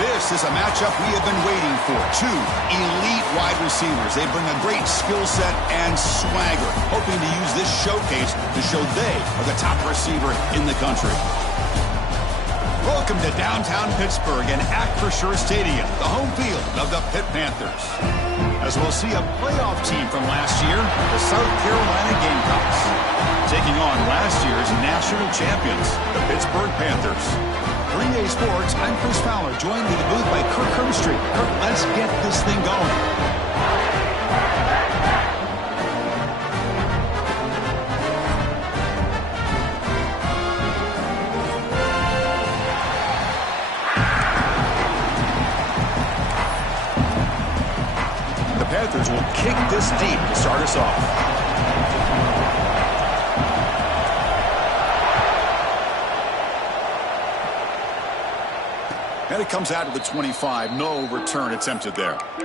This is a matchup we have been waiting for. Two elite wide receivers. They bring a great skill set and swagger, hoping to use this showcase to show they are the top receiver in the country. Welcome to downtown Pittsburgh and Acrisure Stadium, the home field of the Pitt Panthers. As we'll see a playoff team from last year, the South Carolina Gamecocks, taking on last year's national champions, the Pittsburgh Panthers. For EA Sports, I'm Chris Fowler, joined in the booth by Kirk Herbstreit. Kirk, let's get this thing going. The Panthers will kick this deep to start us off. And it comes out of the 25. No return attempted there. The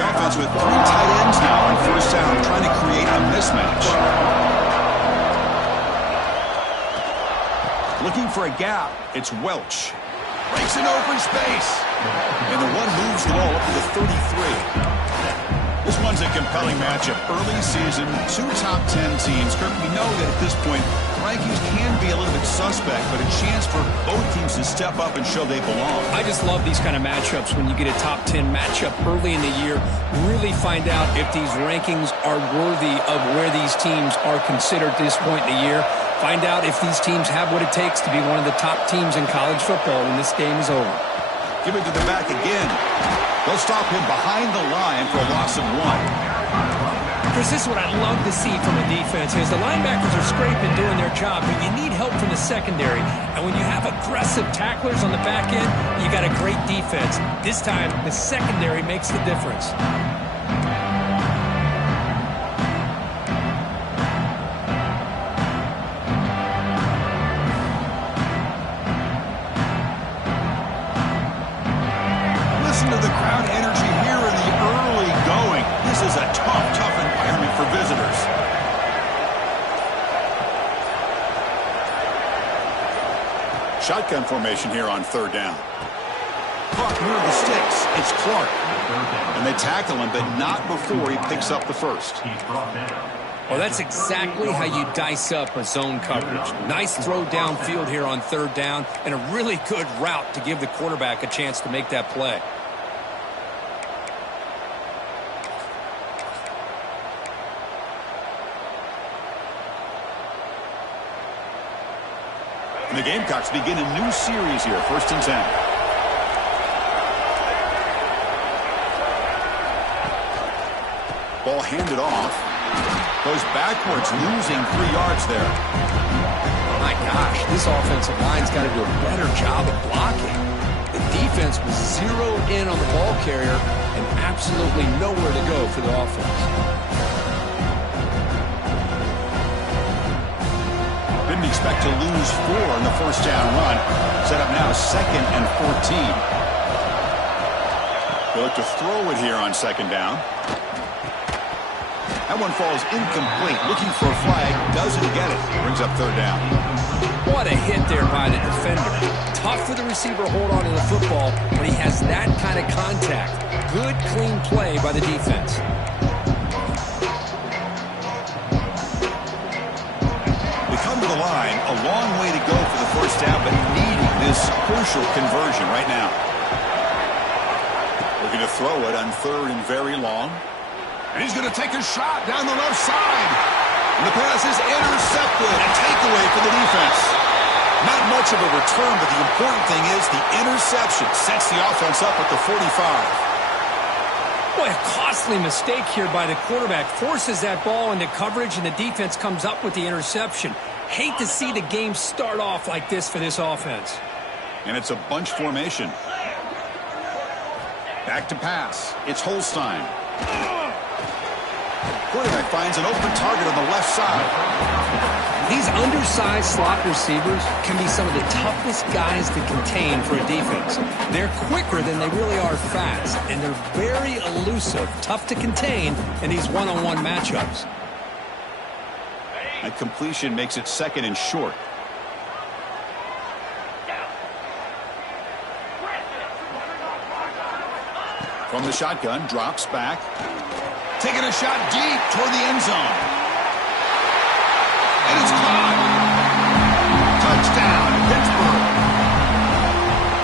offense with 3 tight ends now on first down, trying to create a mismatch. Looking for a gap, it's Welch. Breaks an open space. And the one moves the ball up to the 33. This one's a compelling matchup. Early season, 2 top 10 teams. Kirk, we know that at this point, rankings can be a little bit suspect, but a chance for both teams to step up and show they belong. I just love these kind of matchups when you get a top 10 matchup early in the year. Really find out if these rankings are worthy of where these teams are considered at this point in the year. Find out if these teams have what it takes to be one of the top teams in college football when this game is over. Give it to the back again. They'll stop him behind the line for a loss of 1. Chris, this is what I love to see from a defense is the linebackers are scraping, doing their job, but you need help from the secondary. And when you have aggressive tacklers on the back end, you got a great defense. This time, the secondary makes the difference. Listen to the crowd energy here in the early going. This is a tough environment for visitors. Shotgun formation here on third down. Caught near the sticks. It's Clark. And they tackle him, but not before he picks up the first. Well, that's exactly how you dice up a zone coverage. Nice throw downfield here on third down, and a really good route to give the quarterback a chance to make that play. And the Gamecocks begin a new series here, 1st and 10. Ball handed off. Goes backwards, losing 3 yards there. My gosh, this offensive line's got to do a better job of blocking. The defense was zeroed in on the ball carrier and absolutely nowhere to go for the offense. Didn't expect to lose 4 on the first down run. Set up now 2nd and 14. They look to throw it here on 2nd down. That one falls incomplete. Looking for a flag. Doesn't get it. Brings up 3rd down. What a hit there by the defender. Tough for the receiver to hold on to the football when he has that kind of contact. Good, clean play by the defense. To the line, a long way to go for the first down, but needing this crucial conversion right now. Looking to throw it on 3rd and very long. And he's going to take a shot down the left side. And the pass is intercepted. A takeaway for the defense. Not much of a return, but the important thing is the interception sets the offense up at the 45. Boy, a costly mistake here by the quarterback. Forces that ball into coverage, and the defense comes up with the interception. Hate to see the game start off like this for this offense. And it's a bunch formation. Back to pass. It's Holstein. Quarterback finds an open target on the left side. These undersized slot receivers can be some of the toughest guys to contain for a defense. They're quicker than they really are fast, and they're very elusive, tough to contain in these one-on-one matchups. That completion makes it second and short. From the shotgun, drops back. Taking a shot deep toward the end zone. And it's caught. Touchdown, Pittsburgh.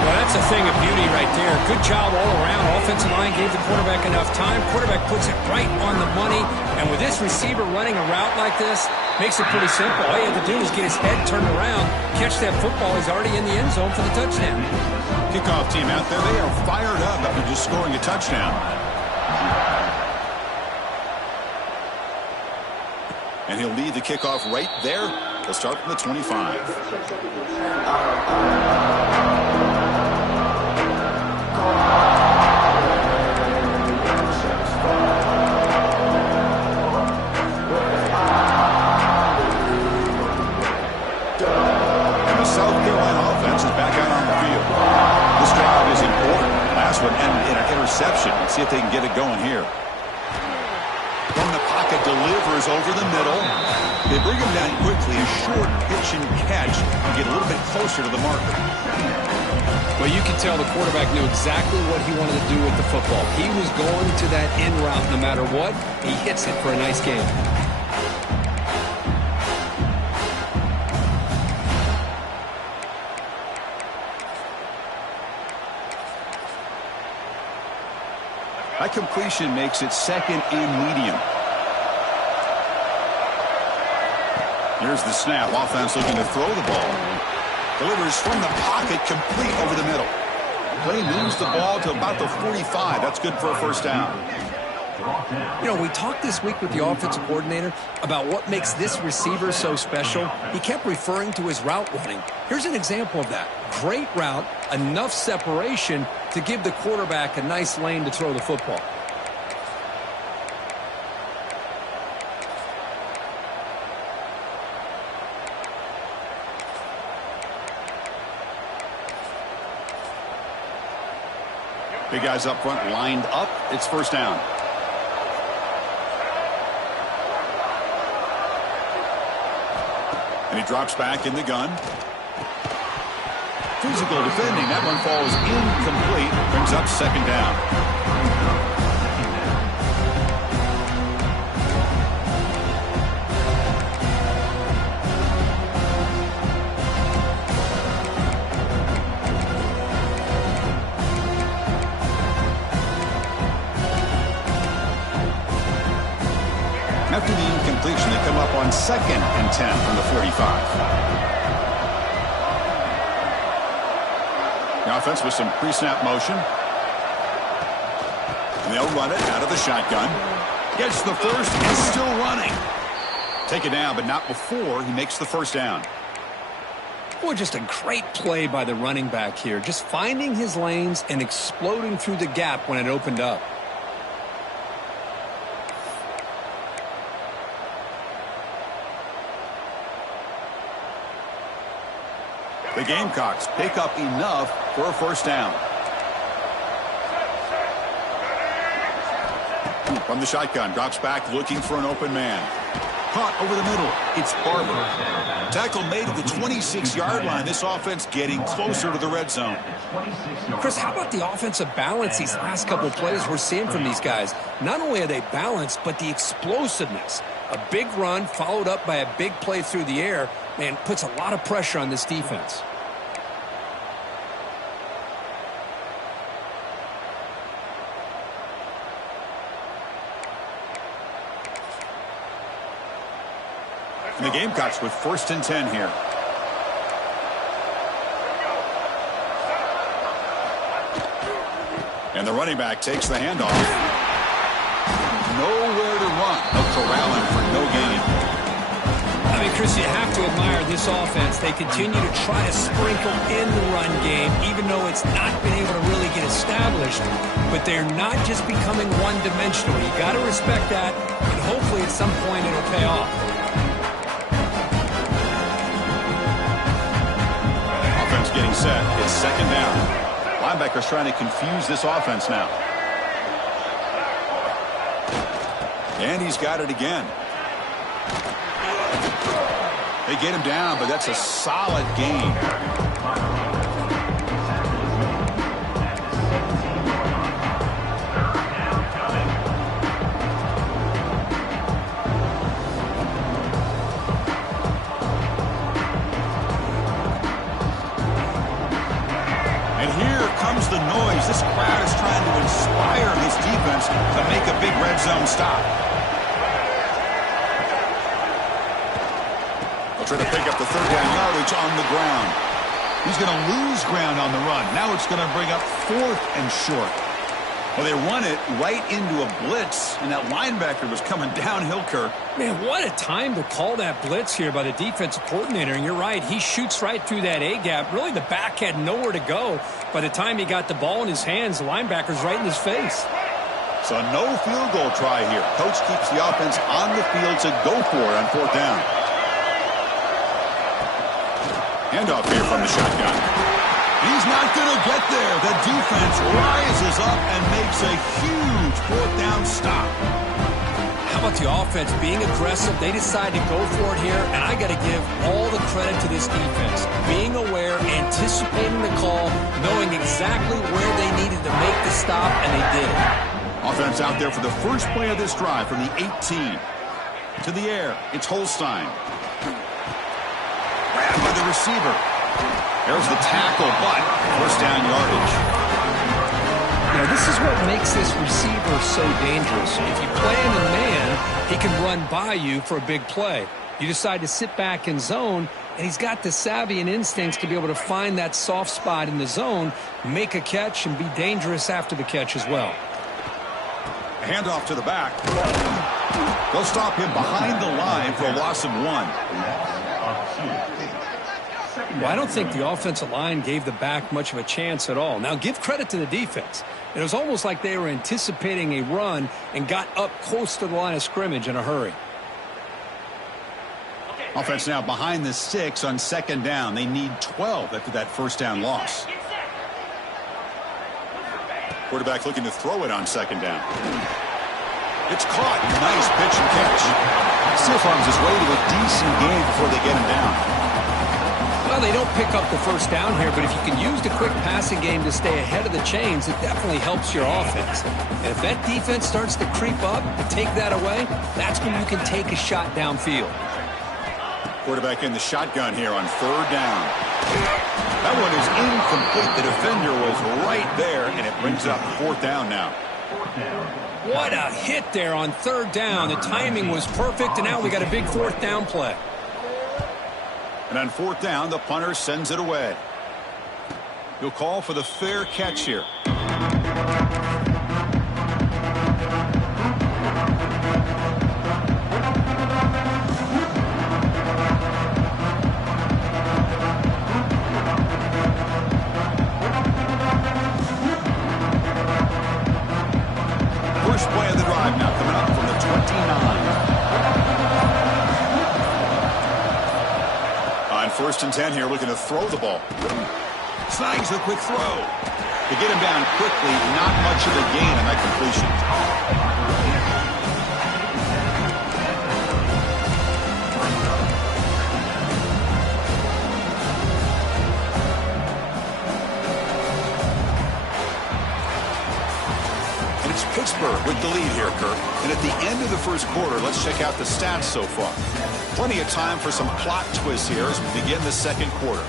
Well, that's a thing of beauty right there. Good job all around. Offensive line gave the quarterback enough time. Quarterback puts it right on the money. And with this receiver running a route like this, makes it pretty simple. All you have to do is get his head turned around, catch that football. He's already in the end zone for the touchdown. Kickoff team out there. They are fired up after just scoring a touchdown. And he'll lead the kickoff right there. They'll start from the 25. And the South Carolina offense is back out on the field. This drive is important. Last one ended in an interception. Let's see if they can get it going here. From the pocket, delivers over the middle. They bring him down quickly. A short pitch and catch to get a little bit closer to the marker. Well, you can tell the quarterback knew exactly what he wanted to do with the football. He was going to that in route no matter what. He hits it for a nice game. That completion makes it second and medium. Here's the snap. Offense looking to throw the ball. Delivers from the pocket, complete over the middle. Play moves the ball to about the 45. That's good for a first down. You know, we talked this week with the offensive coordinator about what makes this receiver so special. He kept referring to his route running. Here's an example of that. Great route, enough separation to give the quarterback a nice lane to throw the football. Big guys up front lined up. It's first down. And he drops back in the gun. Physical defending. That one falls incomplete. Brings up second down. After the incompletion, they come up on second and 10 from the 45. The offense with some pre-snap motion. And they'll run it out of the shotgun. Gets the first and still running. Take it down, but not before he makes the first down. Boy, just a great play by the running back here. Just finding his lanes and exploding through the gap when it opened up. The Gamecocks pick up enough for a first down. From the shotgun, drops back looking for an open man. Caught over the middle. It's Barber. Tackle made at the 26-yard line. This offense getting closer to the red zone. Chris, how about the offensive balance these last couple of plays we're seeing from these guys? Not only are they balanced, but the explosiveness. A big run followed up by a big play through the air, man, puts a lot of pressure on this defense. And the Gamecocks with first and 10 here. And the running back takes the handoff. Nowhere to run. They'll corral him for no gain. I mean, Chris, you have to admire this offense. They continue to try to sprinkle in the run game, even though it's not been able to really get established. But they're not just becoming one-dimensional. You got to respect that, and hopefully at some point it'll pay off. getting set. It's second down. Linebacker's trying to confuse this offense now. And he's got it again. They get him down, but that's a solid gain. The noise. This crowd is trying to inspire this defense to make a big red zone stop. They'll try to pick up the third down yardage on the ground. He's going to lose ground on the run. Now it's going to bring up 4th and short. Well, they run it right into a blitz, and that linebacker was coming downhill, Kirk. Man, what a time to call that blitz here by the defensive coordinator. And you're right, he shoots right through that A-gap. Really, the back had nowhere to go. By the time he got the ball in his hands, the linebacker's right in his face. So no field goal try here. Coach keeps the offense on the field to go for it on 4th down. Handoff here from the shotgun. He's not going to get there. The defense rises up and makes a huge 4th down stop. How about the offense being aggressive? They decide to go for it here, and I got to give all the credit to this defense. Being aware, anticipating the call, knowing exactly where they needed to make the stop, and they did. Offense out there for the first play of this drive from the 18. To the air, it's Holstein. Grabbed by the receiver. There's the tackle, but 1st down yardage. Now, this is what makes this receiver so dangerous. If you play him in man, he can run by you for a big play. You decide to sit back in zone, and he's got the savvy and instincts to be able to find that soft spot in the zone, make a catch, and be dangerous after the catch as well. A handoff to the back. They'll stop him behind the line for a loss of 1. Well, I don't think the offensive line gave the back much of a chance at all. Now, give credit to the defense. It was almost like they were anticipating a run and got up close to the line of scrimmage in a hurry. Offense now behind the 6 on 2nd down. They need 12 after that 1st down loss. Quarterback looking to throw it on 2nd down. It's caught. Nice pitch and catch. Still finds his way to a decent gain before they get him down. Well, they don't pick up the 1st down here, but if you can use the quick passing game to stay ahead of the chains, it definitely helps your offense. And if that defense starts to creep up and take that away, that's when you can take a shot downfield. Quarterback in the shotgun here on 3rd down. That one is incomplete. The defender was right there, and it brings up 4th down now. What a hit there on 3rd down. The timing was perfect, and now we got a big 4th down play. And on 4th down, the punter sends it away. He'll call for the fair catch here. First play of the drive now coming up from the 29. On 1st and 10 here, looking to throw the ball. Snags the quick throw. To get him down quickly, not much of a gain on that completion. And it's Pittsburgh with the lead here, Kirk. And at the end of the 1st quarter, let's check out the stats so far. Plenty of time for some plot twists here as we begin the 2nd quarter.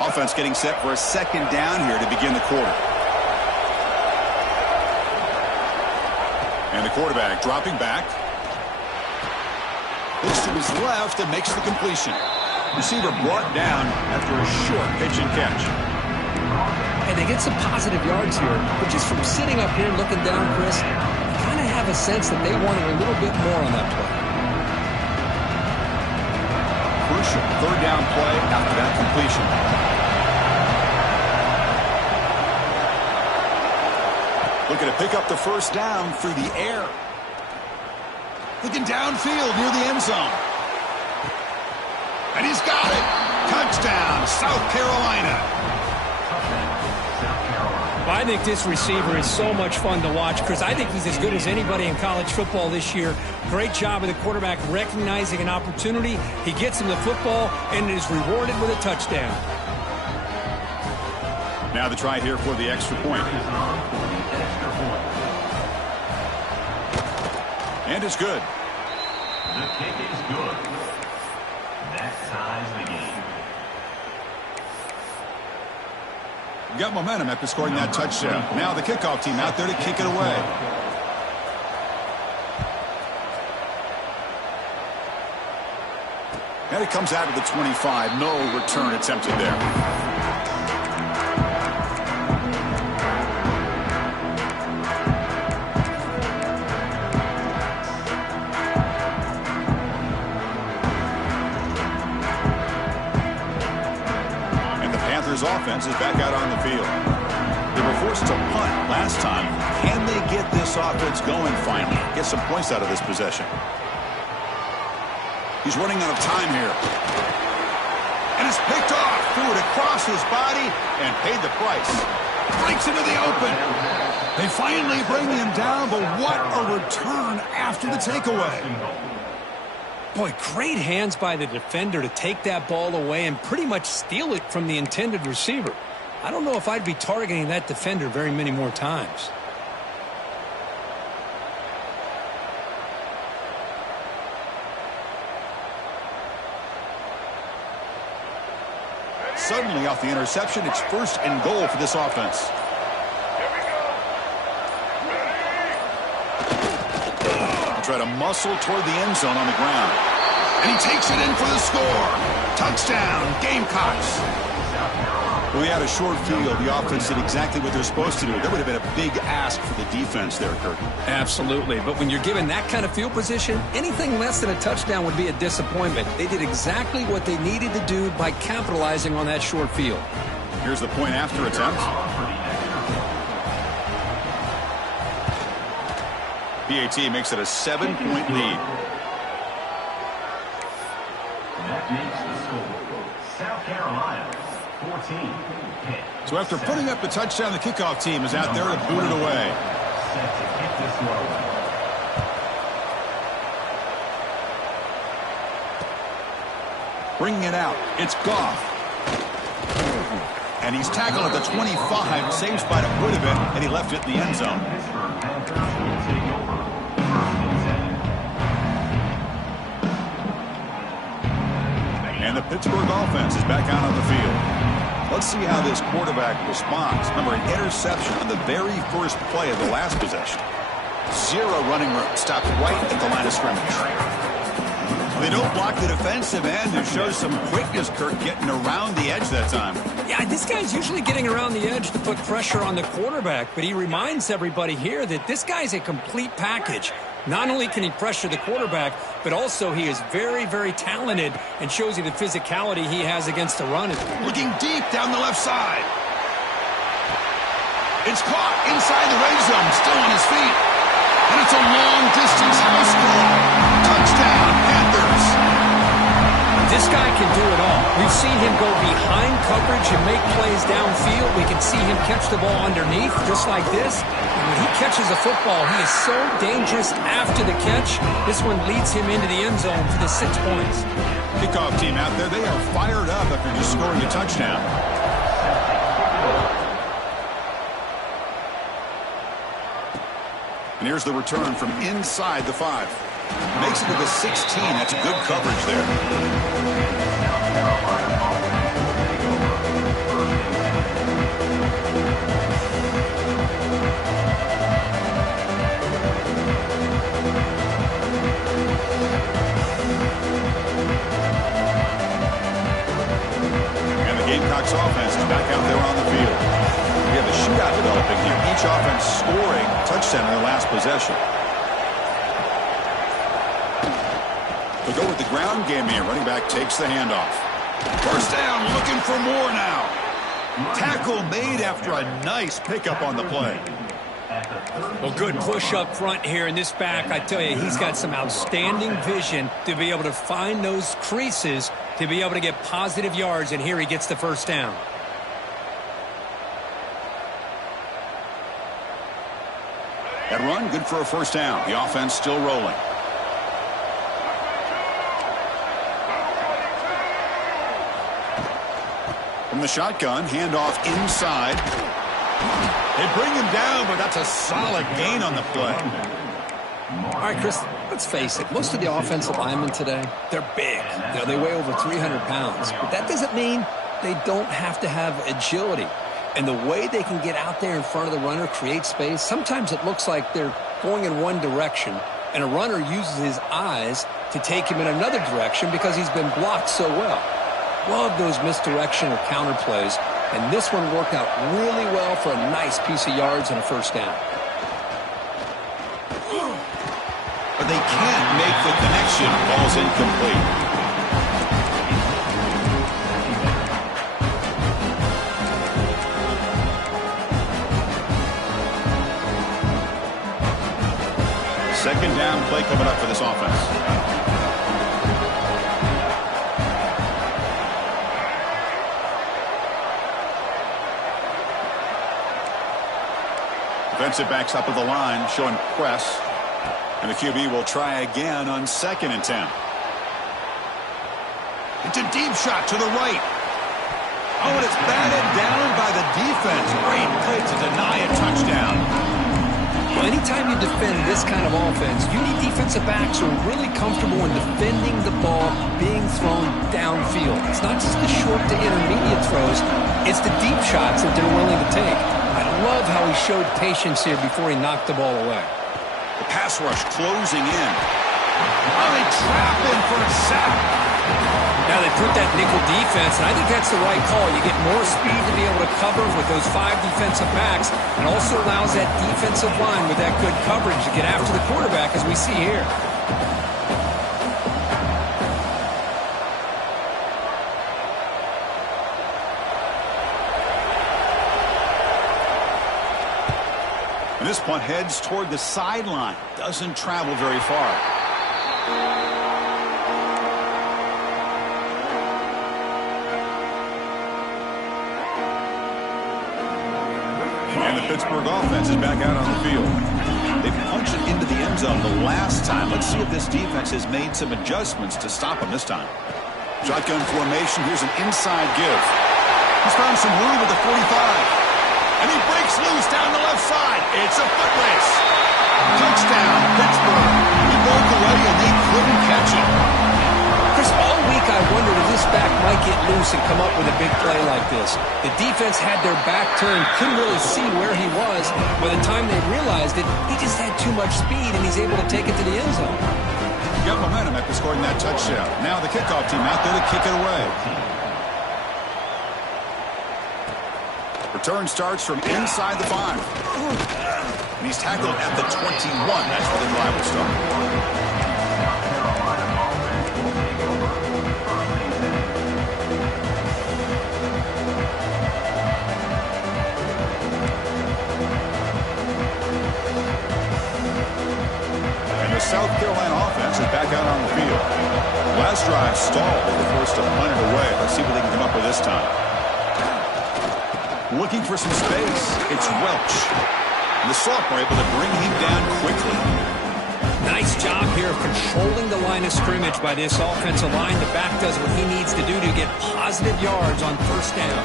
Offense getting set for a 2nd down here to begin the quarter. And the quarterback dropping back. Looks to his left and makes the completion. Receiver brought down after a short pitch and catch. And they get some positive yards here, but just from sitting up here looking down, Chris, you kind of have a sense that they wanted a little bit more on that play. Crucial 3rd down play after that completion. Looking to pick up the first down through the air. Looking downfield near the end zone. And he's got it. Touchdown, South Carolina. I think this receiver is so much fun to watch because I think he's as good as anybody in college football this year. Great job of the quarterback recognizing an opportunity. He gets him the football and is rewarded with a touchdown. Now the try here for the extra point. And it's good. The kick is good. That ties the game. Got momentum after scoring that touchdown. Now the kickoff team out there to kick it away. And it comes out of the 25. No return attempted there. Offense is back out on the field. They were forced to punt last time. Can they get this offense going finally? Get some points out of this possession. He's running out of time here. And it's picked off. Threw it across his body and paid the price. Breaks into the open. They finally bring him down, but what a return after the takeaway. Boy, great hands by the defender to take that ball away and pretty much steal it from the intended receiver. I don't know if I'd be targeting that defender very many more times. Suddenly off the interception, it's 1st and goal for this offense. Try to muscle toward the end zone on the ground. And he takes it in for the score. Touchdown, Gamecocks. We had a short field. The offense did exactly what they're supposed to do. That would have been a big ask for the defense there, Kirk. Absolutely. But when you're given that kind of field position, anything less than a touchdown would be a disappointment. They did exactly what they needed to do by capitalizing on that short field. Here's the point after attempt. PAT makes it a 7-point lead. That makes the score. South Carolina, 14. So after putting up the touchdown, the kickoff team is out there to boot it away. Set to kick this one. Bringing it out, it's Goff. And he's tackled at the 25, same spot it would have been, and he left it in the end zone. And the Pittsburgh offense is back out on the field. Let's see how this quarterback responds. Remember, an interception on the very first play of the last possession. 0 running room. Stopped right at the line of scrimmage. They don't block the defensive end. It shows some quickness, Kirk, getting around the edge that time. Yeah, this guy's usually getting around the edge to put pressure on the quarterback, but he reminds everybody here that this guy's a complete package. Not only can he pressure the quarterback, but also he is very, very talented and shows you the physicality he has against the run. Looking deep down the left side. It's caught inside the red zone, still on his feet. And it's a long-distance house call. Touchdown, Panthers. This guy can do it all. We've seen him go behind coverage and make plays downfield. We can see him catch the ball underneath, just like this. And when he catches a football, he is so dangerous after the catch. This one leads him into the end zone for the 6 points. Kickoff team out there, they are fired up after just scoring a touchdown. And here's the return from inside the 5. Makes it to the 16. That's good coverage there. And the Gamecocks offense is back out there on the field. We have a shootout developing here. Each offense scoring a touchdown in their last possession. We'll go with the ground game here. Running back takes the handoff. First down, looking for more now. Tackle made after a nice pickup on the play. Well, good push up front here in this back. I tell you, he's got some outstanding vision to be able to find those creases to be able to get positive yards, and here he gets the first down. That run, good for a first down. The offense still rolling. From the shotgun, handoff inside. They bring him down, but that's a solid gain on the play. All right, Chris, let's face it. Most of the offensive linemen today, they're big. You know, they weigh over 300 pounds. But that doesn't mean they don't have to have agility. And the way they can get out there in front of the runner, create space, sometimes it looks like they're going in one direction, and a runner uses his eyes to take him in another direction because he's been blocked so well. Love those misdirection or counter plays, and this one worked out really well for a nice piece of yards and a first down. But they can't make the connection. Ball's incomplete. Second down play coming up for this offense. Defensive backs up at the line, showing press. And the QB will try again on 2nd and 10. It's a deep shot to the right. Oh, and it's batted down by the defense. Great play to deny a touchdown. Well, anytime you defend this kind of offense, you need defensive backs who are really comfortable in defending the ball being thrown downfield. It's not just the short to intermediate throws, it's the deep shots that they're willing to take. I love how he showed patience here before he knocked the ball away. The pass rush closing in. Oh, they trap him for a sack. Now they put that nickel defense, and I think that's the right call. You get more speed to be able to cover with those 5 defensive backs, and also allows that defensive line with that good coverage to get after the quarterback, as we see here. And this punt heads toward the sideline. Doesn't travel very far. And the Pittsburgh offense is back out on the field. They punched it into the end zone the last time. Let's see if this defense has made some adjustments to stop them this time. Shotgun formation. Here's an inside give. He's found some room at the 45. And he breaks loose down the left side. It's a foot race. Touchdown, Pittsburgh. He broke away and they couldn't catch him. Chris, all week I wondered if this back might get loose and come up with a big play like this. The defense had their back turned, couldn't really see where he was. By the time they realized it, he just had too much speed, and he's able to take it to the end zone. Got momentum after scoring that touchdown. Now the kickoff team out there to kick it away. Return starts from inside the 5. And he's tackled at the 21. That's where the drive will start. And the South Carolina offense is back out on the field. Last drive stalled. They were forced to punt it away. Let's see what they can come up with this time. Looking for some space. It's Welch. And the sophomore able to bring him down quickly. Nice job here of controlling the line of scrimmage by this offensive line. The back does what he needs to do to get positive yards on first down.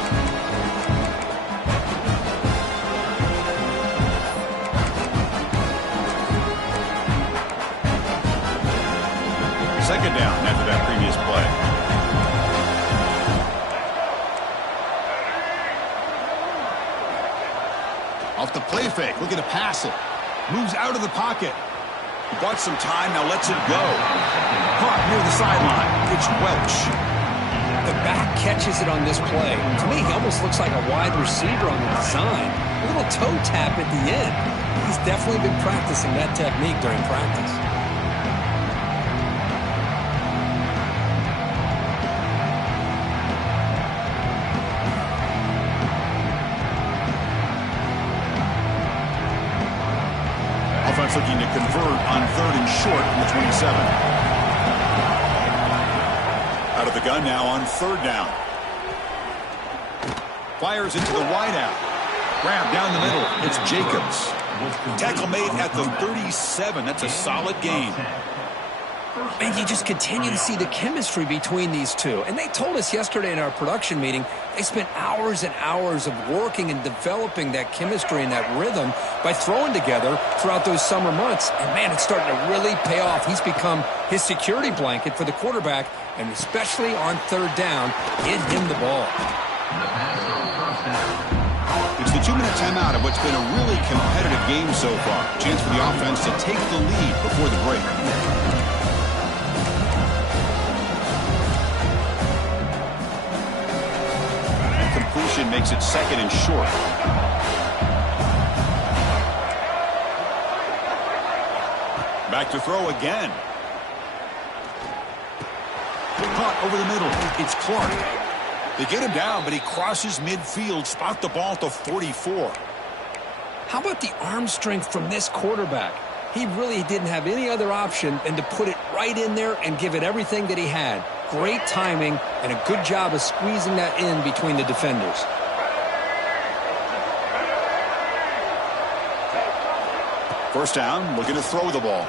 Second down after that previous play. Off the play fake, looking to pass it. Moves out of the pocket. He bought some time, now lets it go. Caught near the sideline. It's Welch. The back catches it on this play. To me, he almost looks like a wide receiver on the design. A little toe tap at the end. He's definitely been practicing that technique during practice. Offense looking to convert on 3rd and short from the 27. Out of the gun now on 3rd down. Fires into the wideout. Grab down the middle. It's Jacobs. Tackle made at the 37. That's a solid gain. And you just continue to see the chemistry between these two. And they told us yesterday in our production meeting, they spent hours and hours of working and developing that chemistry and that rhythm by throwing together throughout those summer months. And, man, it's starting to really pay off. He's become his security blanket for the quarterback, and especially on 3rd down, get him the ball. It's the 2-minute timeout of what's been a really competitive game so far. Chance for the offense to take the lead before the break. Completion makes it 2nd and short. Back to throw again. Caught over the middle. It's Clark. They get him down, but he crosses midfield, spot the ball to 44. How about the arm strength from this quarterback? He really didn't have any other option than to put it right in there and give it everything that he had. Great timing and a good job of squeezing that in between the defenders. First down, looking to throw the ball.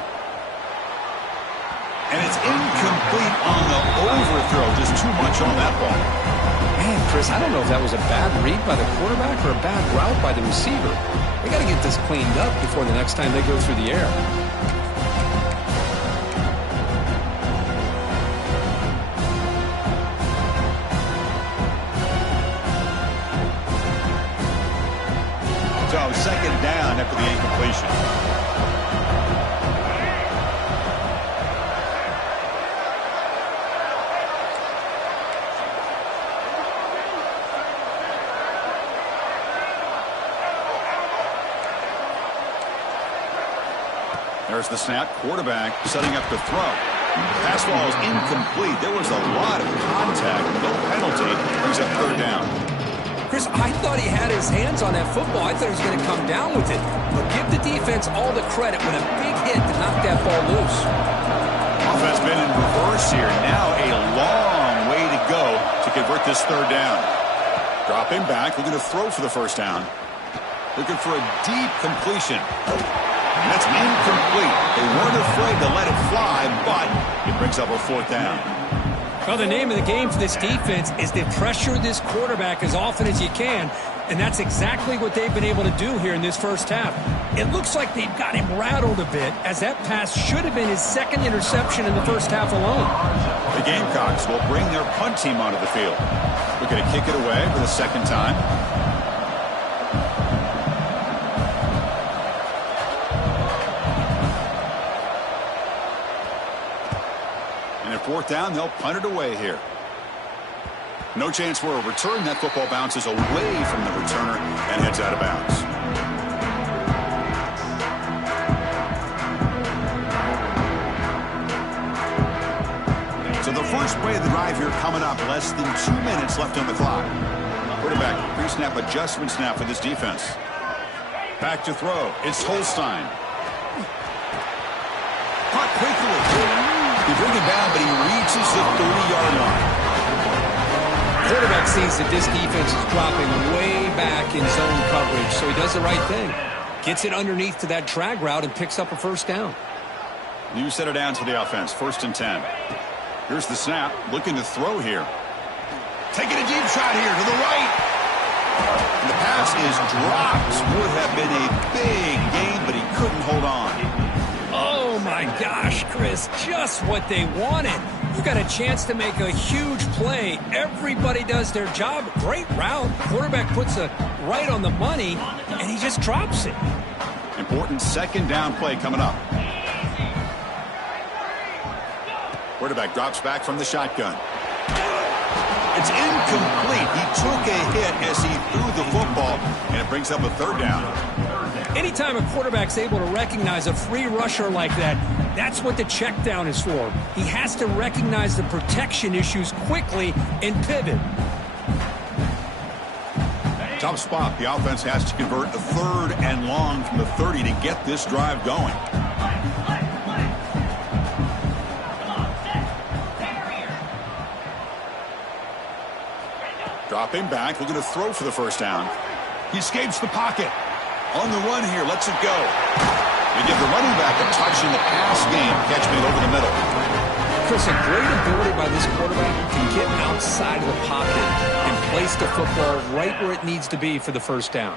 And it's incomplete on the overthrow. Just too much on that ball. Man, Chris, I don't know if that was a bad read by the quarterback or a bad route by the receiver. They got to get this cleaned up before the next time they go through the air. So 2nd down after the incompletion. There's the snap. Quarterback setting up to throw. Pass ball is incomplete. There was a lot of contact. No penalty. Brings up 3rd down. Chris, I thought he had his hands on that football. I thought he was going to come down with it. But give the defense all the credit with a big hit to knock that ball loose. Offense been in reverse here. Now a long way to go to convert this 3rd down. Dropping back. Looking to throw for the 1st down. Looking for a deep completion. And that's incomplete. They weren't afraid to let it fly, but it brings up a 4th down. Well, the name of the game for this defense is to pressure this quarterback as often as you can, and that's exactly what they've been able to do here in this first half. It looks like they've got him rattled a bit, as that pass should have been his 2nd interception in the first half alone. The Gamecocks will bring their punt team onto the field. We're going to kick it away for the 2nd time. And at 4th down, they'll punt it away here. No chance for a return. That football bounces away from the returner and heads out of bounds. So the first play of the drive here coming up. Less than 2 minutes left on the clock. Quarterback pre-snap adjustment snap for this defense. Back to throw. It's Holstein. Caught quickly. They bring him down, but he reaches the 30-yard line. Quarterback sees that this defense is dropping way back in zone coverage, so he does the right thing. Gets it underneath to that drag route and picks up a 1st down. New set of downs for the offense. 1st and 10. Here's the snap. Looking to throw here. Taking a deep shot here to the right. And the pass is dropped. Would have been a big gain, but he couldn't hold on. Oh, my gosh, Chris, just what they wanted. You got a chance to make a huge play. Everybody does their job. Great route. Quarterback puts it right on the money, and he just drops it. Important 2nd down play coming up. Quarterback drops back from the shotgun. It's incomplete. He took a hit as he threw the football, and it brings up a 3rd down. Anytime a quarterback's able to recognize a free rusher like that, that's what the check down is for. He has to recognize the protection issues quickly and pivot. Tough spot. The offense has to convert a 3rd and long from the 30 to get this drive going. Dropping back, looking to throw for the first down. He escapes the pocket. On the run here, lets it go. They give the running back a touch in the pass game. Catch me over the middle. Chris, a great ability by this quarterback to get outside of the pocket and place the football right where it needs to be for the first down.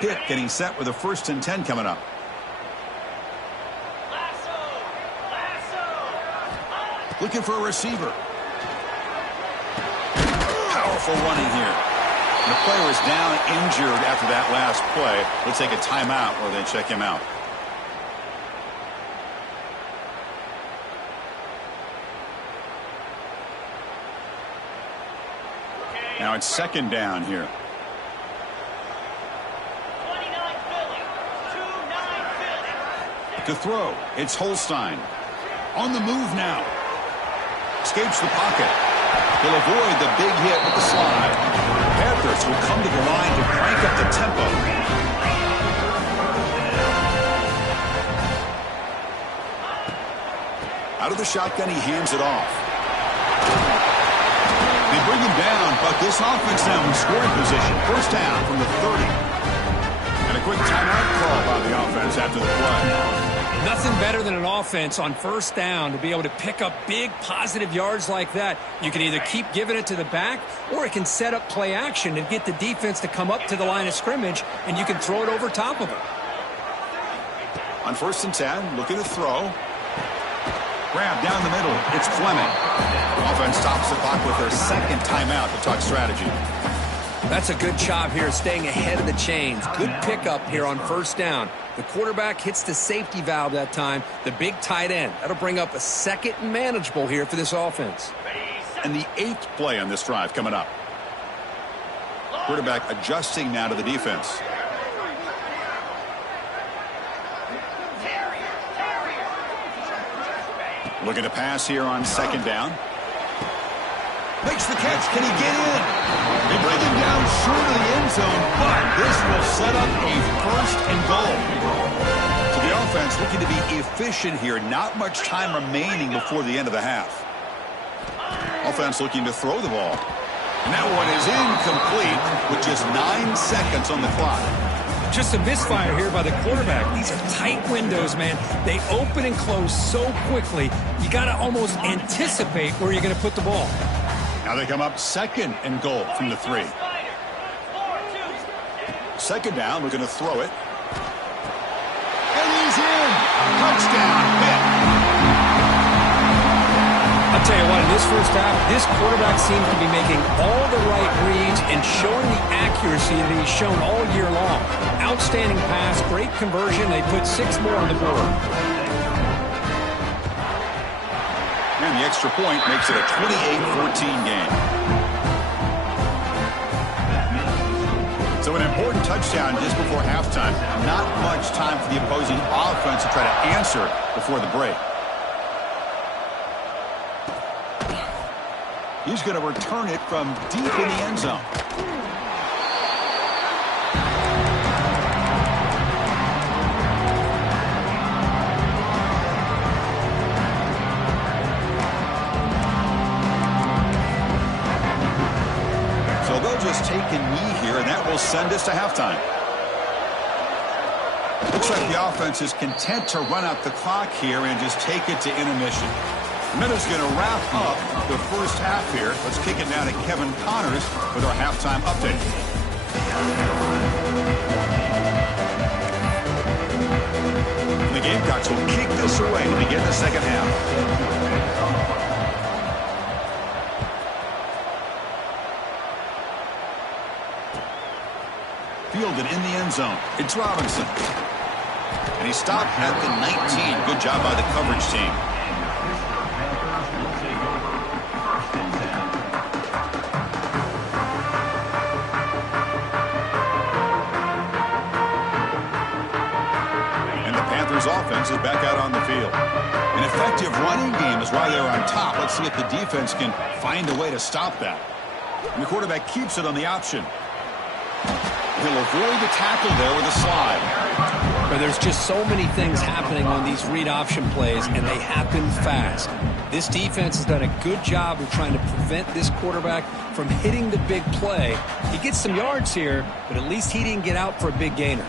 Pitt getting set with a 1st and 10 coming up. Looking for a receiver. Powerful running here. The player is down injured after that last play. Let's take a timeout or then check him out. Now it's 2nd down here. To throw, it's Holstein. On the move now. Escapes the pocket. He'll avoid the big hit with the slide. Panthers will come to the line to crank up the tempo. Out of the shotgun, he hands it off. They bring him down, but this offense now in scoring position. First down from the 30. And a quick timeout call by the offense after the play. Nothing better than an offense on first down to be able to pick up big positive yards like that. You can either keep giving it to the back, or it can set up play action and get the defense to come up to the line of scrimmage, and you can throw it over top of it. On 1st and 10, looking to throw. Grab down the middle. It's Fleming. Offense stops the clock with their 2nd timeout to talk strategy. That's a good job here, staying ahead of the chains. Good pickup here on first down. The quarterback hits the safety valve that time, the big tight end. That'll bring up a 2nd and manageable here for this offense. And the 8th play on this drive coming up. Quarterback adjusting now to the defense. Looking to pass here on 2nd down. Makes the catch. Can he get in? They bring him down short of the end zone, but this will set up a 1st and goal. So the offense looking to be efficient here. Not much time remaining before the end of the half. Offense looking to throw the ball. And that one is incomplete with just 9 seconds on the clock. Just a misfire here by the quarterback. These are tight windows, man. They open and close so quickly, you got to almost anticipate where you're going to put the ball. Now they come up 2nd and goal from the 3. 2nd down, we're going to throw it. And he's in! Touchdown, Pitt! I'll tell you what, in this first half, this quarterback seems to be making all the right reads and showing the accuracy that he's shown all year long. Outstanding pass, great conversion. They put 6 more on the board. And the extra point makes it a 28-14 game. So an important touchdown just before halftime. Not much time for the opposing offense to try to answer before the break. He's going to return it from deep in the end zone. So they'll just take a knee here, and that will send us to halftime. Looks like the offense is content to run out the clock here and just take it to intermission. Minutes going to wrap up the first half here. Let's kick it now to Kevin Connors with our halftime update. The Gamecocks will kick this away to begin the second half. Fielded in the end zone. It's Robinson. And he stopped at the 19. Good job by the coverage team. Broncos offense is back out on the field. An effective running game is why they're on top. Let's see if the defense can find a way to stop that. And the quarterback keeps it on the option. He'll avoid the tackle there with a slide. But there's just so many things happening on these read option plays, and they happen fast. This defense has done a good job of trying to prevent this quarterback from hitting the big play. He gets some yards here, but at least he didn't get out for a big gainer.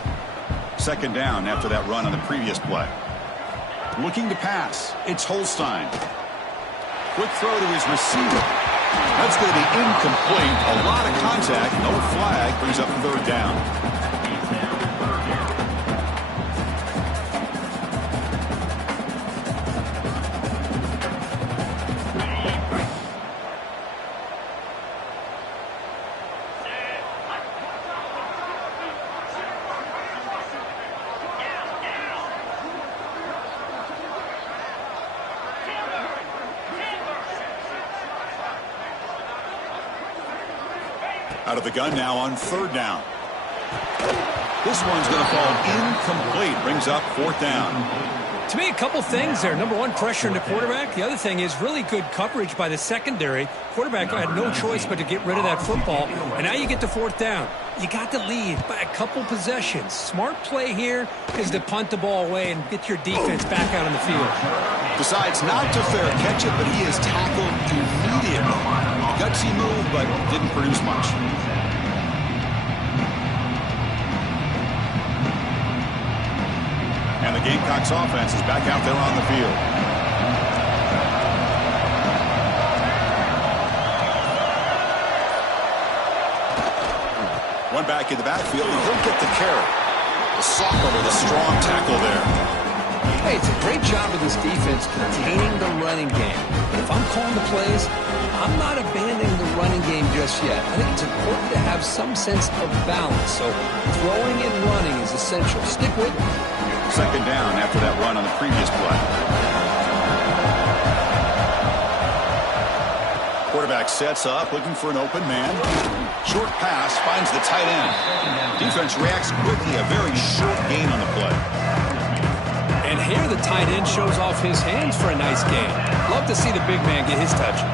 Second down after that run on the previous play. Looking to pass. It's Holstein. Quick throw to his receiver. That's going to be incomplete. A lot of contact. No flag. Brings up third down. Out of the gun now on third down. This one's going to fall incomplete. Brings up fourth down. To me, a couple things there. Number one, pressure in the quarterback. The other thing is really good coverage by the secondary. Quarterback had no choice but to get rid of that football. And now you get to fourth down. You got the lead by a couple possessions. Smart play here is to punt the ball away and get your defense back out on the field. Decides not to fair catch it, but he is tackled immediately. Gutsy move, but didn't produce much. And the Gamecocks offense is back out there on the field. One back in the backfield, and he'll get the carry. The sophomore with a strong tackle there. Hey, it's a great job of this defense containing the running game. But if I'm calling the plays, I'm not abandoning the running game just yet. I think it's important to have some sense of balance. So throwing and running is essential. Stick with me. Second down after that run on the previous play. Quarterback sets up, looking for an open man. Short pass finds the tight end. Defense reacts quickly. A very short gain on the play. And here the tight end shows off his hands for a nice gain. Love to see the big man get his touches.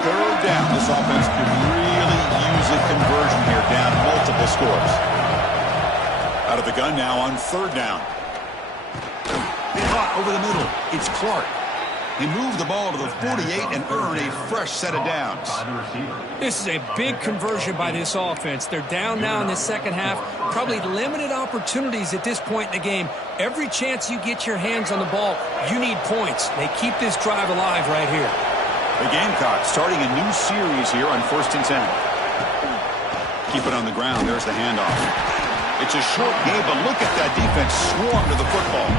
Third down. This offense could really use a conversion here, down multiple scores. Out of the gun now on third down. Caught over the middle. It's Clark. He moved the ball to the 48 and earned a fresh set of downs. This is a big conversion by this offense. They're down now in the second half. Probably limited opportunities at this point in the game. Every chance you get your hands on the ball, you need points. They keep this drive alive right here. The Gamecocks starting a new series here on 1st and 10. Keep it on the ground. There's the handoff. It's a short game, but look at that defense swarm to the football.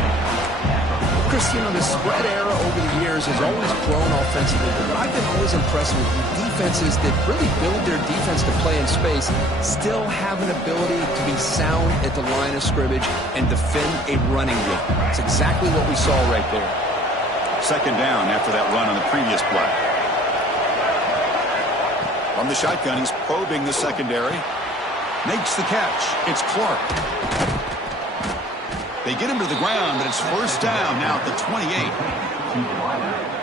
Chris, you know, the spread era over the years has always grown offensively, but what I've been always impressed with defenses that really build their defense to play in space still have an ability to be sound at the line of scrimmage and defend a running game. It's exactly what we saw right there. Second down after that run on the previous play. From the shotgun, he's probing the secondary. Makes the catch. It's Clark. They get him to the ground, but it's first down now at the 28.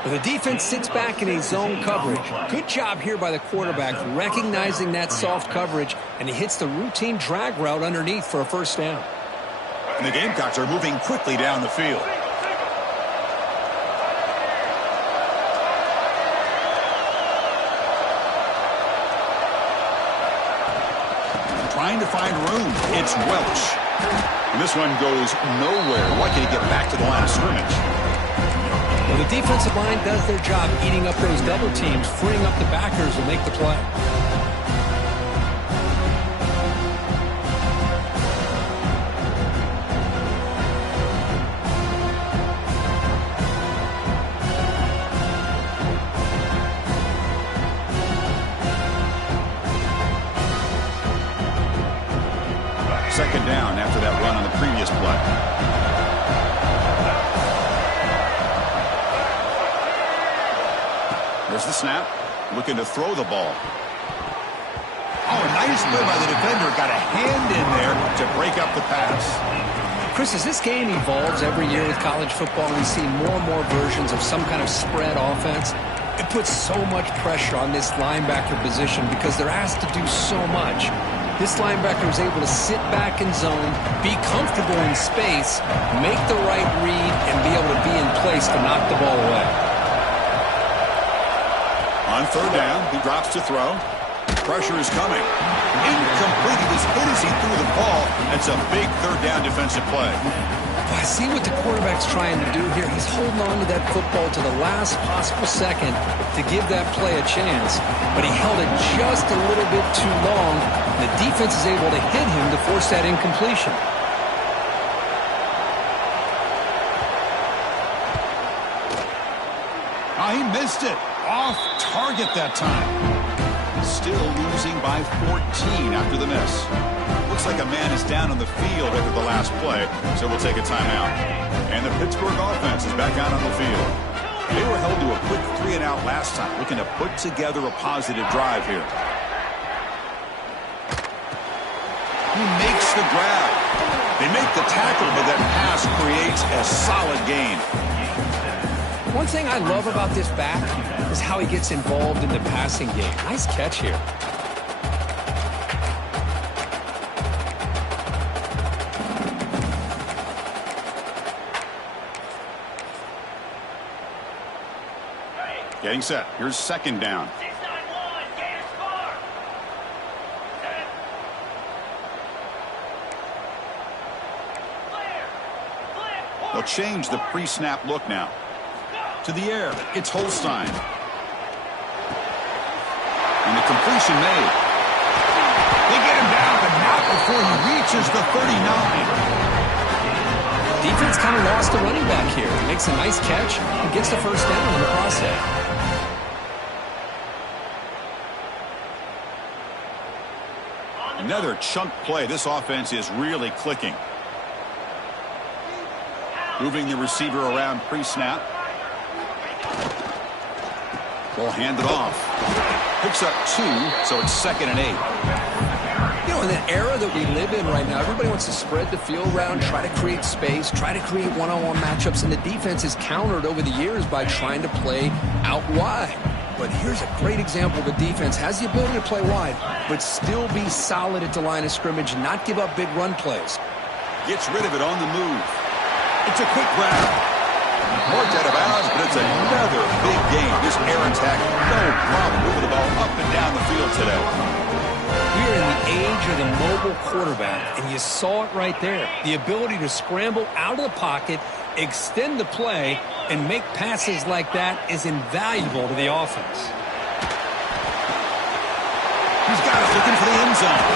Well, the defense sits back in a zone coverage. Good job here by the quarterback recognizing that soft coverage, and he hits the routine drag route underneath for a first down. And the Gamecocks are moving quickly down the field. Trying to find room. It's Welch. And this one goes nowhere. Lucky to get back to the line of scrimmage. Well, the defensive line does their job eating up those double teams, freeing up the backers to make the play. Second down after that run on the previous play. There's the snap. Looking to throw the ball. Oh, nice Nice play by the defender. Got a hand in there to break up the pass. Chris, as this game evolves every year with college football, we see more and more versions of some kind of spread offense. It puts so much pressure on this linebacker position because they're asked to do so much. This linebacker is able to sit back in zone, be comfortable in space, make the right read, and be able to be in place to knock the ball away. On third down, he drops to throw. Pressure is coming. Incomplete. He was hit as he threw the ball. That's a big third down defensive play. I see what the quarterback's trying to do here. He's holding on to that football to the last possible second to give that play a chance. But he held it just a little bit too long. The defense is able to hit him to force that incompletion. Oh, he missed it. Off target that time. Still losing by 14 after the miss. Looks like a man is down on the field after the last play, so we'll take a timeout. And the Pittsburgh offense is back out on the field. They were held to a quick 3-and-out last time, looking to put together a positive drive here. He makes the grab. They make the tackle, but that pass creates a solid gain. One thing I love about this back is how he gets involved in the passing game. Nice catch here. Getting set. Here's second down. They'll change the pre-snap look now. To the air, it's Holstein. And the completion made. They get him down, but not before he reaches the 39. Defense kind of lost the running back here. He makes a nice catch and gets the first down in the process. Another chunk play. This offense is really clicking. Moving the receiver around pre-snap. Ball handed off. Picks up 2, so it's 2nd and 8. You know, in the era that we live in right now, everybody wants to spread the field around, try to create space, try to create one-on-one matchups, and the defense is countered over the years by trying to play out wide. But here's a great example. The defense has the ability to play wide, but still be solid at the line of scrimmage and not give up big run plays. Gets rid of it on the move. It's a quick grab. Marked out of bounds, but it's another big game. This air attack, no problem moving the ball up and down the field today. We are in the age of the mobile quarterback, and you saw it right there. The ability to scramble out of the pocket, extend the play, and make passes like that is invaluable to the offense. He's got it, looking for the end zone.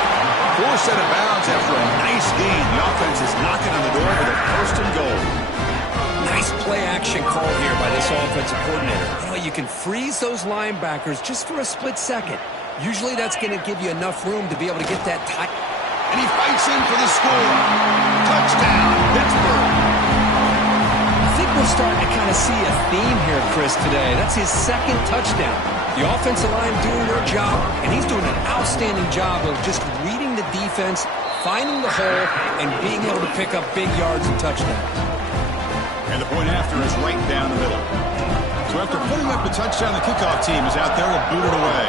4 set of bounds after a nice gain. The offense is knocking on the door for the 1st and goal. Nice play-action call here by this offensive coordinator. You know, you can freeze those linebackers just for a split second. Usually that's going to give you enough room to be able to get that tight. And he fights in for the score. Touchdown, Pittsburgh. I think we're starting to kind of see a theme here, Chris, today. That's his 2nd touchdown. The offensive line doing their job, and he's doing an outstanding job of just reading the defense, finding the hole, and being able to pick up big yards and touchdowns. And the point after is right down the middle. So after putting up the touchdown, the kickoff team is out there to boot it away.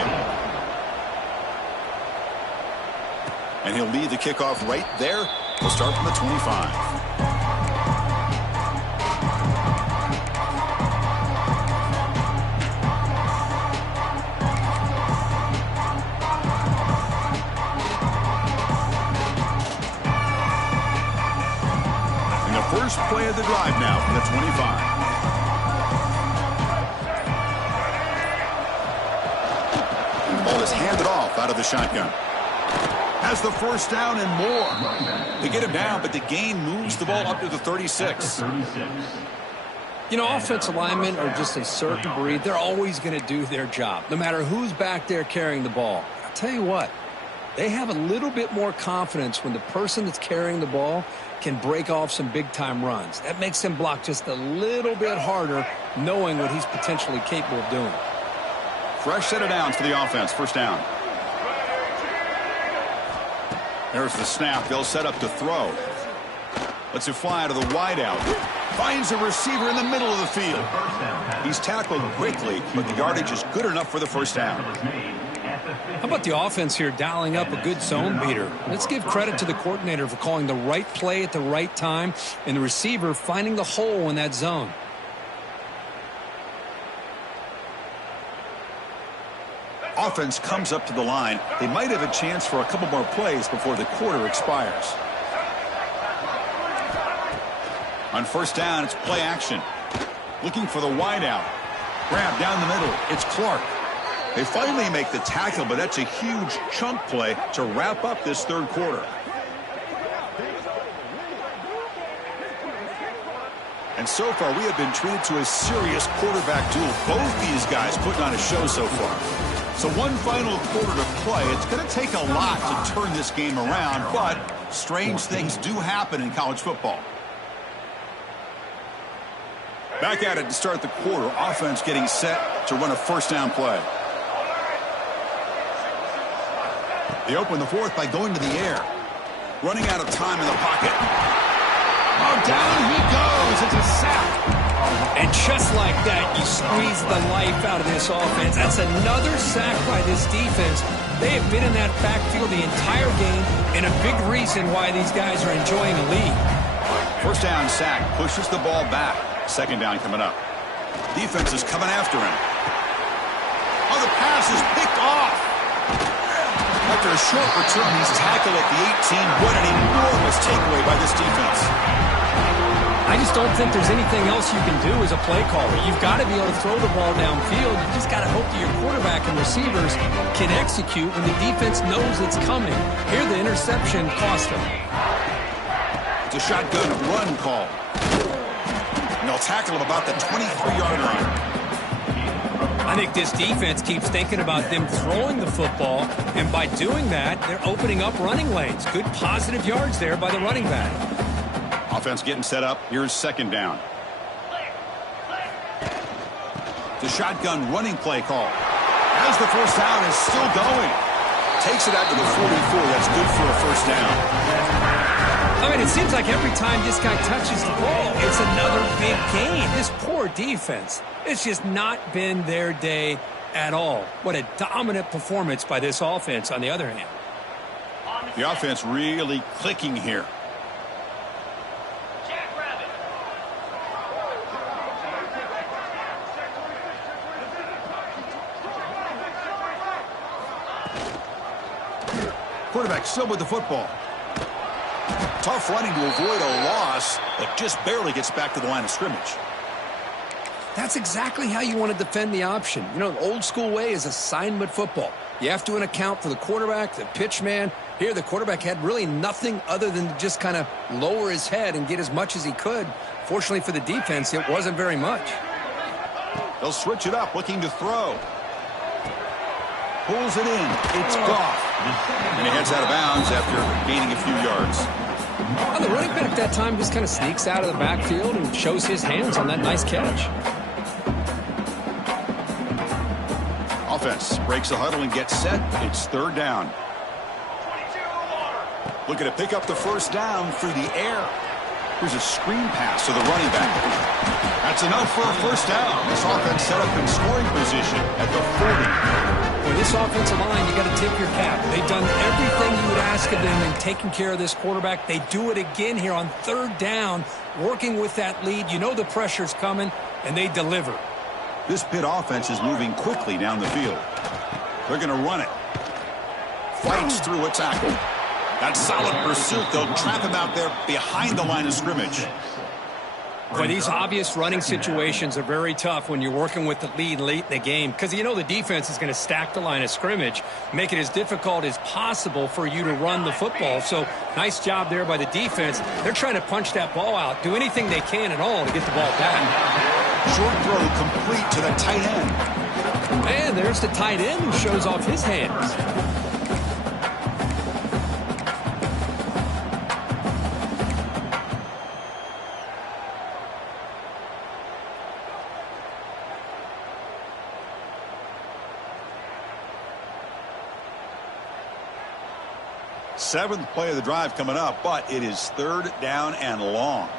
And he'll lead the kickoff right there. We'll start from the 25. First play of the drive now from the 25. Ball is handed off out of the shotgun. Has the first down and more. They get him down, but the gain moves the ball up to the 36. You know, offensive linemen are just a certain breed. They're always going to do their job, no matter who's back there carrying the ball. I'll tell you what, they have a little bit more confidence when the person that's carrying the ball can break off some big-time runs. That makes him block just a little bit harder, knowing what he's potentially capable of doing. Fresh set of downs for the offense. First down. There's the snap. They'll set up to throw. Lets it fly to the wideout. Finds a receiver in the middle of the field. He's tackled quickly, but the yardage is good enough for the first down. How about the offense here dialing up a good zone beater? Let's give credit to the coordinator for calling the right play at the right time and the receiver finding the hole in that zone. Offense comes up to the line. They might have a chance for a couple more plays before the quarter expires. On first down, it's play action. Looking for the wideout. Grab down the middle. It's Clark. They finally make the tackle, but that's a huge chunk play to wrap up this third quarter. And so far, we have been treated to a serious quarterback duel. Both these guys putting on a show so far. So one final quarter to play. It's going to take a lot to turn this game around, but strange things do happen in college football. Back at it to start the quarter. Offense getting set to run a first down play. They open the fourth by going to the air. Running out of time in the pocket. Oh, down he goes. It's a sack. And just like that, you squeeze the life out of this offense. That's another sack by this defense. They have been in that backfield the entire game, and a big reason why these guys are enjoying a lead. First down sack. Pushes the ball back. Second down coming up. Defense is coming after him. Oh, the pass is picked off. After a short return, he's tackled at the 18. What an enormous takeaway by this defense. I just don't think there's anything else you can do as a play caller. You've got to be able to throw the ball downfield. You just got to hope that your quarterback and receivers can execute when the defense knows it's coming. Here, the interception cost them. It's a shotgun run call. And they'll tackle him about the 23-yard line. I think this defense keeps thinking about them throwing the football, and by doing that, they're opening up running lanes. Good positive yards there by the running back. Offense getting set up. Here's second down. The shotgun running play call. As the first down is still going. Takes it out to the 44. That's good for a first down. I mean, it seems like every time this guy touches the ball, it's another big gain. This poor defense, it's just not been their day at all. What a dominant performance by this offense, on the other hand. The offense really clicking here. Quarterback still with the football. Tough running to avoid a loss, but just barely gets back to the line of scrimmage. That's exactly how you want to defend the option. You know, the old school way is assignment football. You have to account for the quarterback, the pitch man. Here, the quarterback had really nothing other than to just kind of lower his head and get as much as he could. Fortunately for the defense, it wasn't very much. They'll switch it up, looking to throw. Pulls it in. It's Goff. And he heads out of bounds after gaining a few yards. Well, the running back that time just kind of sneaks out of the backfield and shows his hands on that nice catch. Offense breaks the huddle and gets set. It's third down. Looking to pick up the first down through the air. Here's a screen pass to the running back. That's enough for a first down. This offense set up in scoring position at the 40. With this offensive line, you got to tip your cap. They've done everything you would ask of them in taking care of this quarterback. They do it again here on third down, working with that lead. You know the pressure's coming, and they deliver. This Pitt offense is moving quickly down the field. They're going to run it. Fights through a tackle. That solid pursuit, they'll trap him out there behind the line of scrimmage. Boy, these obvious running situations are very tough when you're working with the lead late in the game because you know the defense is going to stack the line of scrimmage, make it as difficult as possible for you to run the football. So nice job there by the defense. They're trying to punch that ball out, do anything they can at all to get the ball back. Short throw complete to the tight end. And there's the tight end who shows off his hands. Seventh play of the drive coming up, but it is third down and long.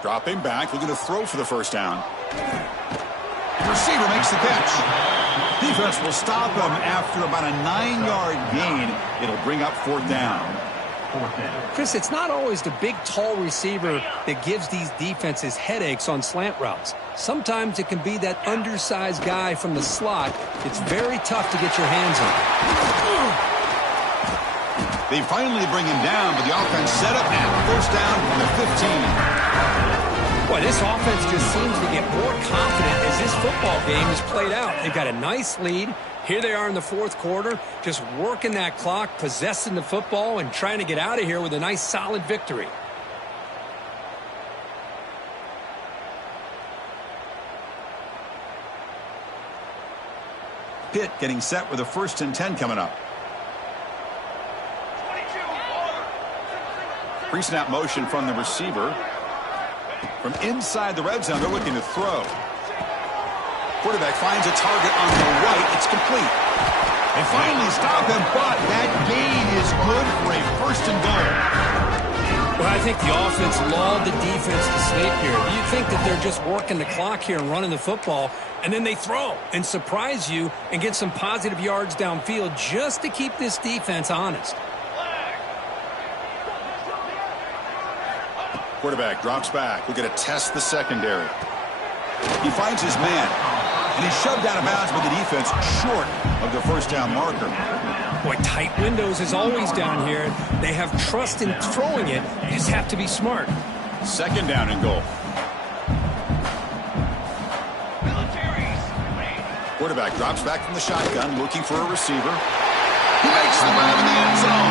Dropping back, looking to throw for the first down. The receiver makes the catch. Defense will stop him after about a 9-yard gain. It'll bring up fourth down. Chris, it's not always the big, tall receiver that gives these defenses headaches on slant routes. Sometimes it can be that undersized guy from the slot. It's very tough to get your hands on. They finally bring him down, but the offense set up at first down from the 15. Boy, this offense just seems to get more confident as this football game is played out. They've got a nice lead. Here they are in the fourth quarter, just working that clock, possessing the football, and trying to get out of here with a nice, solid victory. Pitt getting set with a 1st and 10 coming up. Pre-snap motion from the receiver. From inside the red zone, they're looking to throw. Quarterback finds a target on the right. It's complete. They finally stop him, but that gain is good for a 1st and goal. Well, I think the offense lulled the defense to sleep here. You think that they're just working the clock here and running the football, and then they throw and surprise you and get some positive yards downfield just to keep this defense honest. Quarterback drops back. We're going to test the secondary. He finds his man, and he's shoved out of bounds by the defense short of the first down marker. Boy, tight windows is always down here. They have trust in throwing it. You just have to be smart. 2nd down and goal. Quarterback drops back from the shotgun, looking for a receiver. He makes the grab in the end zone.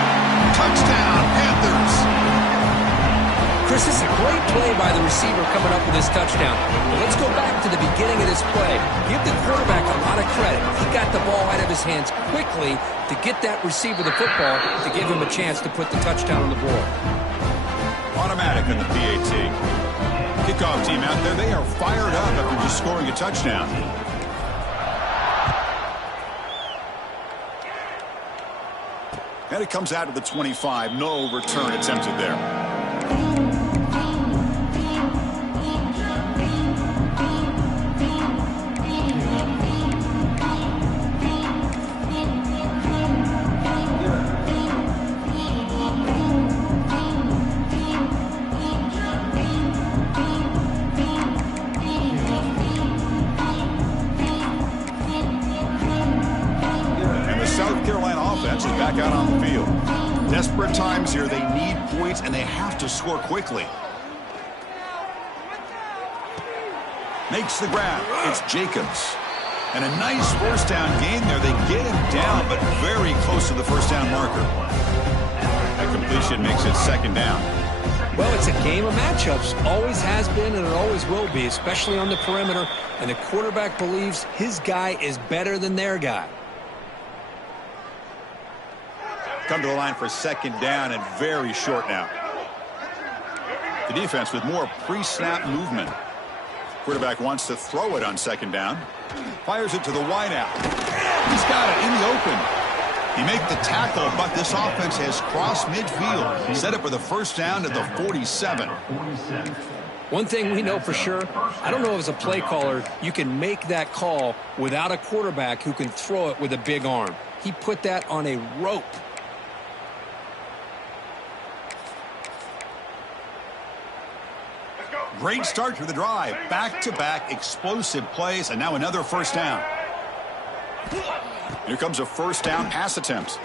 Touchdown, Panthers. Chris, this is a great play by the receiver coming up with this touchdown. But let's go back to the beginning of this play. Give the quarterback a lot of credit. He got the ball out of his hands quickly to get that receiver the football to give him a chance to put the touchdown on the board. Automatic on the PAT. Kickoff team out there, they are fired up after just scoring a touchdown. And it comes out of the 25. No return attempted there. Back out on the field. Desperate times here. They need points, and they have to score quickly. Makes the grab. It's Jacobs. And a nice 1st down gain there. They get him down, but very close to the 1st down marker. That completion makes it 2nd down. Well, it's a game of matchups. Always has been, and it always will be, especially on the perimeter. And the quarterback believes his guy is better than their guy. Come to the line for 2nd down and very short now. The defense with more pre-snap movement. Quarterback wants to throw it on 2nd down. Fires it to the wideout. He's got it in the open. He makes the tackle, but this offense has crossed midfield. Set up for the 1st down at the 47. One thing we know for sure, I don't know as a play caller, you can make that call without a quarterback who can throw it with a big arm. He put that on a rope. Great start to the drive. Back-to-back explosive plays, and now another 1st down. Here comes a 1st down pass attempt.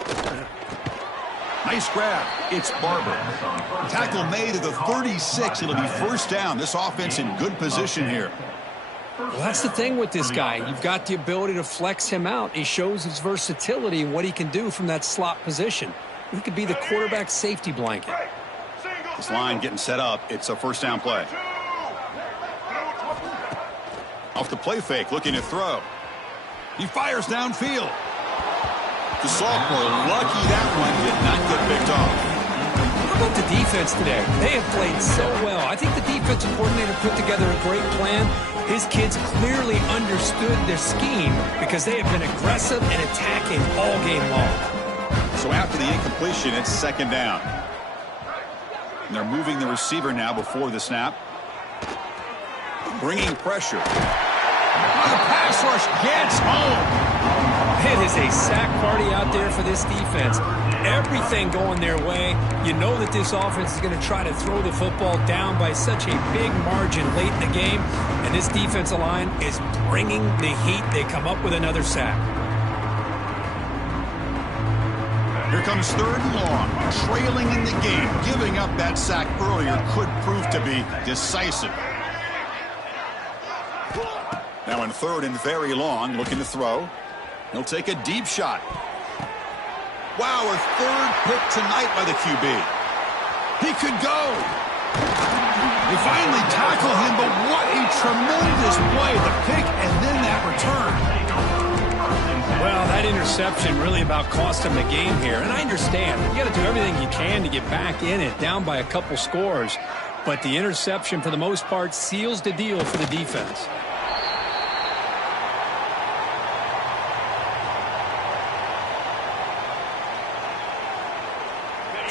Nice grab. It's Barber. Tackle made at the 36. It'll be 1st down. This offense in good position here. Well, that's the thing with this guy. You've got the ability to flex him out. He shows his versatility and what he can do from that slot position. He could be the quarterback's safety blanket. This line getting set up. It's a 1st down play. Off the play fake, looking to throw. He fires downfield. The sophomore, lucky that one did not get picked off. How about the defense today? They have played so well. I think the defensive coordinator put together a great plan. His kids clearly understand understood their scheme because they have been aggressive and attacking all game long. So after the incompletion, it's second down. And they're moving the receiver now before the snap. Bringing pressure. The pass rush gets home. It is a sack party out there for this defense. Everything going their way. You know that this offense is going to try to throw the football down by such a big margin late in the game. And this defensive line is bringing the heat. They come up with another sack. Here comes third and long. Trailing in the game. Giving up that sack earlier could prove to be decisive. Now in third and very long, looking to throw. He'll take a deep shot. Wow, a third pick tonight by the QB. He could go. They finally tackle him, but what a tremendous play. The pick and then that return. Well, that interception really about cost him the game here. And I understand. You got to do everything you can to get back in it, down by a couple scores. But the interception, for the most part, seals the deal for the defense.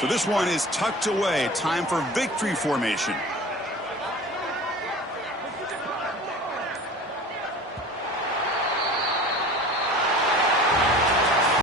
So this one is tucked away. Time for victory formation.